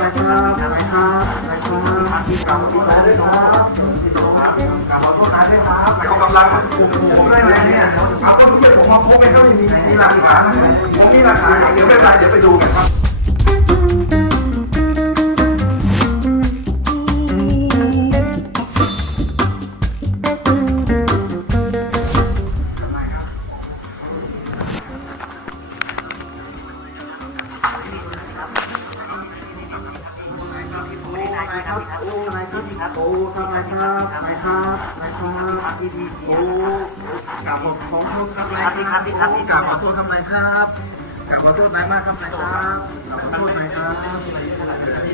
เขากำลังผมได้ไหมเนี่ยเอาก็เพื่อนผมมาพบไปก็มีมีหลักฐานผมมีหลักฐานเดี๋ยวไม่เป็นไรเดี๋ยวไปดูกันครับ โอ้นายครับโอ้ทำไมครับนายครับนายครับโอ้กราบขอขอโทษครับนายครับกราบขอโทษครับนายครับกราบขอโทษนายมากครับนายครับกราบขอโทษนายครับ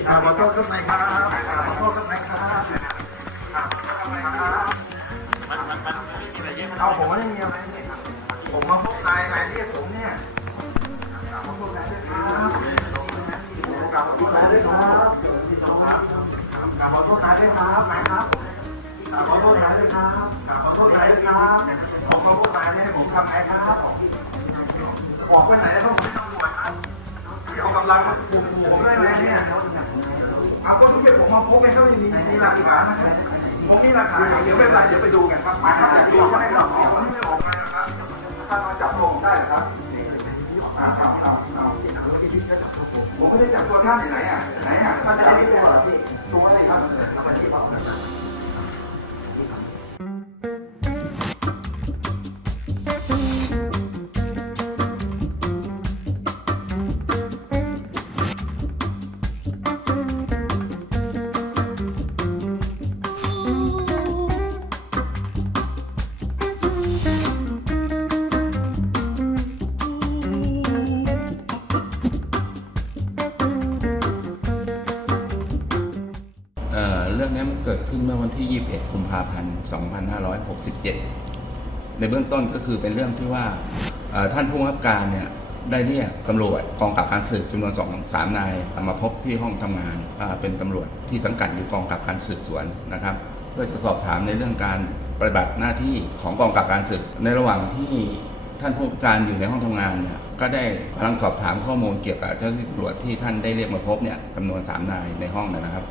กราบขอโทษครับนายครับกราบขอโทษครับนายครับเอาผมไม่ได้มีอะไรผมมาพบนายนายเรียกผมเนี่ยกราบขอโทษนายด้วยครับกราบขอโทษนายด้วยครับ ขอโทษนายด้วยครับนายครับกราบขอโทษนายด้วยครับกราบขอโทษนายด้วยครับผมมาพบนายไม่ให้ผมทำไงครับออกไปไหนต้องผมตำรวจครับเอากำลังคุมผมได้ไหมเนี่ยเอาก็ทุกอย่างผมมาพบไปก็ไม่มีมีหลักฐานนะครับผมมีหลักฐานเดี๋ยวไม่เป็นไรเดี๋ยวไปดูกันครับไปครับดูกันครับวันนี้ไม่ออกมานะครับถ้ามาจับตัวผมได้เหรอครับ ผมไม่ได้จับตัวท่านไหนอะไหนอะท่านจะไม่ตัวเหรอพี่ตัวอะไรครับ เรื่องนี้มันเกิดขึ้นเมื่อวันที่ 21 กุมภาพันธ์ 2567 ในเบื้องต้นก็คือเป็นเรื่องที่ว่าท่านผู้บังคับการเนี่ยได้เรียกตำรวจกองกับการสืบจำนวนสองสามนายมาพบที่ห้องทำงานเป็นตำรวจที่สังกัดอยู่กองกับการสืบสวนนะครับเพื่อจะสอบถามในเรื่องการปฏิบัติหน้าที่ของกองกับการสืบในระหว่างที่ท่านผู้บังคับการอยู่ในห้องทำงานเนี่ยก็ได้กำลังสอบถามข้อมูลเกี่ยวกับเจ้าหน้าที่ตำรวจที่ท่านได้เรียกมาพบเนี่ยจำนวนสามนายในห้องนะครับ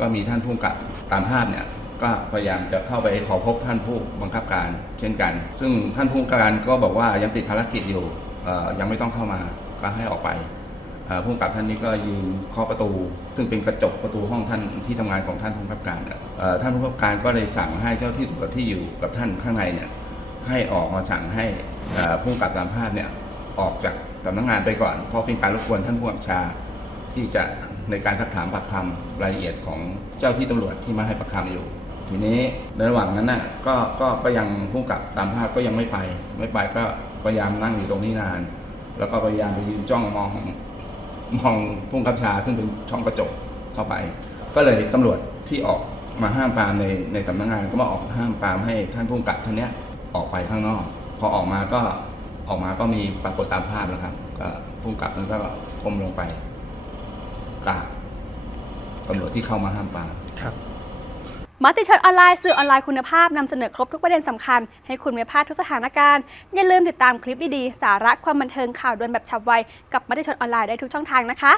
ก็มีท่านผู้กับตามภาพเนี่ยก็พยายามจะเข้าไปขอพบท่านผู้บังคับการ เช่นกัน ซึ่งท่านผู้บังคับการก็บอกว่ายังติดภารกิจอยู่ยังไม่ต้องเข้ามาก็ให้ออกไปผู้กับท่านนี้ก็ยืนเคาะประตู ซึ่งเป็นกระจกประตูห้องท่านที่ทำงานของท่านผู้บังคับการท่านผู้บังคับการก็เลยสั่งให้เจ้าที่ตำรวจที่อยู่กับท่านข้างในเนี่ยให้ออกมาสั่งให้ผู้กับตามภาพเนี่ยออกจากสำนักงานไปก่อน เพราะเป็นการรบกวนท่านผู้บัญชาที่จะ ในการสักถามปากคำรายละเอียดของเจ้าที่ตำรวจที่มาให้ปากคำอยู่ ทีนี้ในระหว่างนั้นน่ะก็ก็ก็ยังผู้กับตามภาพก็ยังไม่ไป ไม่ไปก็พยายามนั่งอยู่ตรงนี้นาน แล้วก็พยายามไปยืนจ้องมองมองผู้กำกับชาซึ่งเป็นช่องกระจกเข้าไป ก็เลยตำรวจที่ออกมาห้ามปามในในสำนักงานก็มาออกห้ามปามให้ท่านผู้กับท่านเนี้ยออกไปข้างนอก พอออกมาก็ออกมาก็มีปรากฏตามภาพแล้วครับ ก็ผู้กำกับนั้นก็ก้มลงไป กราบตำรวจที่เข้ามาห้ามปรามมติชนออนไลน์สื่อออนไลน์คุณภาพนำเสนอครบทุกประเด็นสำคัญ ให้คุณไม่พลาดทุกสถานการณ์ อย่าลืมติดตามคลิปดีๆ สาระความบันเทิงข่าวด่วนแบบฉับไว กับมติชนออนไลน์ได้ทุกช่องทางนะคะ